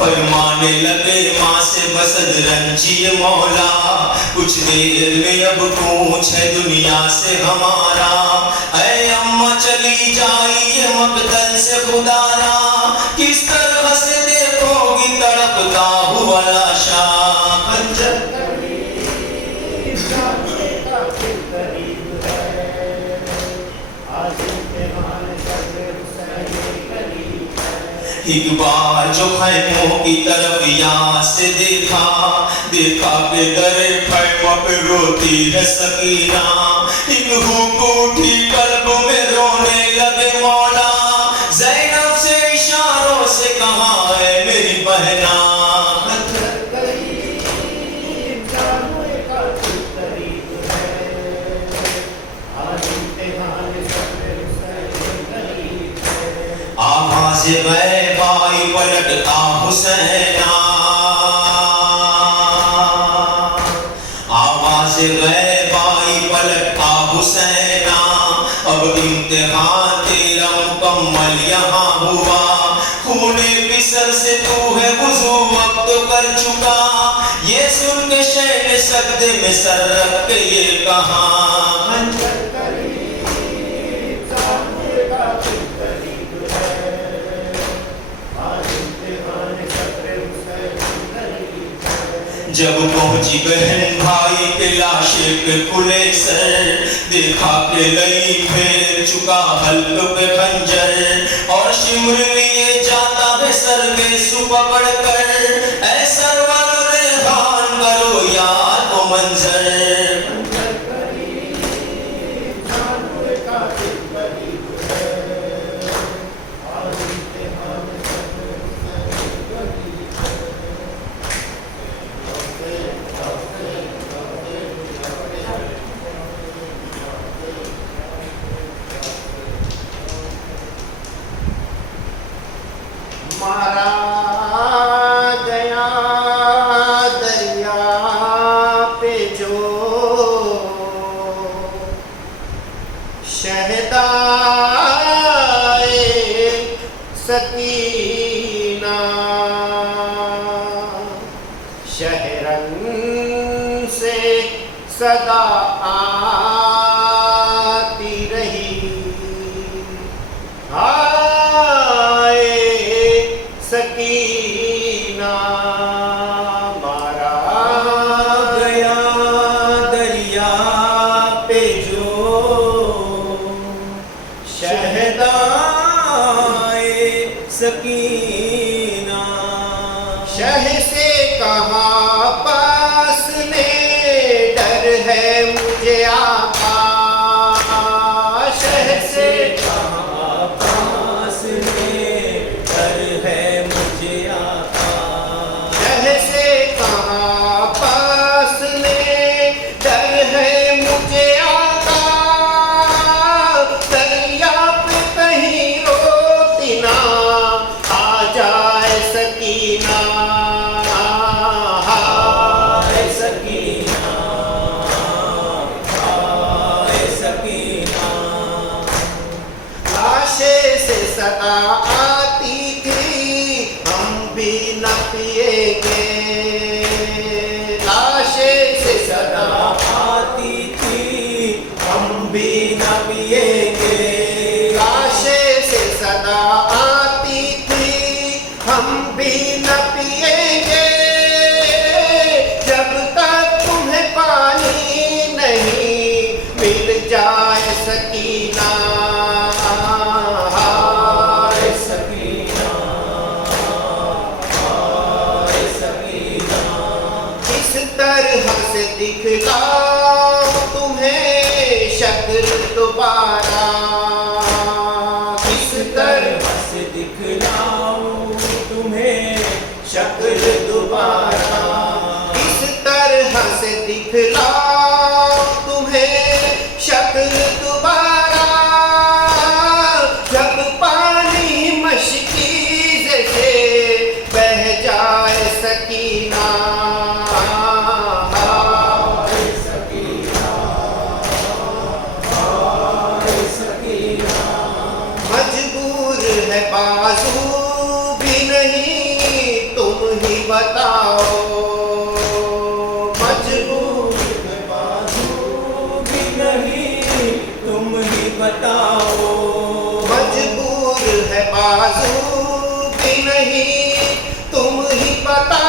فرمانے لگے ماں سے بسد رنجی مولا، کچھ دیر میں اب کوچ ہے دنیا سے ہمارا، اے اماں چلی جائیے مقتل سے خدا را، کس طرح سے دیکھو گی تڑپتا ہوا لاشا، خنجر ایک بار جو خیموں کی طرف یہاں سے دیکھا کہ در خیمہ پہ روتی ہے سکینہ، ایک ہونک اٹھی قلب میں رونے لگے مولا، زینب سے اشاروں سے کہا ہے میری بہنا، آواز غیب آئی پلٹتا حسینہ، آواز غیب آئی پلٹتا حسینہ، اب امتحان تیرا مکمل یہاں ہوا، خون پسر سے تو ہے وضو وقت کر چکا، یہ سن کے شہن سجدے میں سر رکھ کے یہ کہا، جب پہنچی بہن بھائی کے لاشے پہ کھلے سر، دیکھا کہ لئی پھیر چکا حلق پہ خنجر، اور شمر لیے جاتا ہے سر کے سو پکڑ کر، اے سرور ریحان کرو یاد و منظر، مارا گیا دریا پہ جو شہدائے سکینہ، شہرن سے صدا آتی رہی، سکینہ مارا گیا دریا پہ جو شہدائے سکینہ، شہ سے کہاں پاس نے ڈر ہے مجھے آقا، شہ سے کہاں پاس نے ڈر ہے مجھے آقا، شہ سے کہاں پاس نے ڈر ہے مجھے آقا، دریا پہ کہیں روتی نہ آ جائے سکینہ، ہائے سکینہ، ہائے سکینہ، لاشے سے صدا آتی تھی ہم بھی نہ پیئیں گے، لاشے سے صدا آتی تھی ہم بھی نہ پیئیں گے، لاشے سے صدا آتی تھی ہم بھی نہ پیئیں گے، جب تک تمہیں پانی نہیں مل جائے سکینہ، ہائے سکینہ، ہائے سکینہ، اس طرح سے دکھلاؤ تمہیں شکل دوبارہ، اس طرح سے دکھلاؤں تمہیں شکل دوبارہ، اس طرح سے دکھلاؤ تمہیں شکل دوبارہ، جب پانی مشکیز سے بہہ جائے سکینہ، ہائے سکینہ، ہائے سکینہ، مجبور ہے بازو بھی نہیں تم बताओ मजबूर भी नहीं तुम ही बताओ मजबूर है बाजू भी नहीं तुम ही बताओ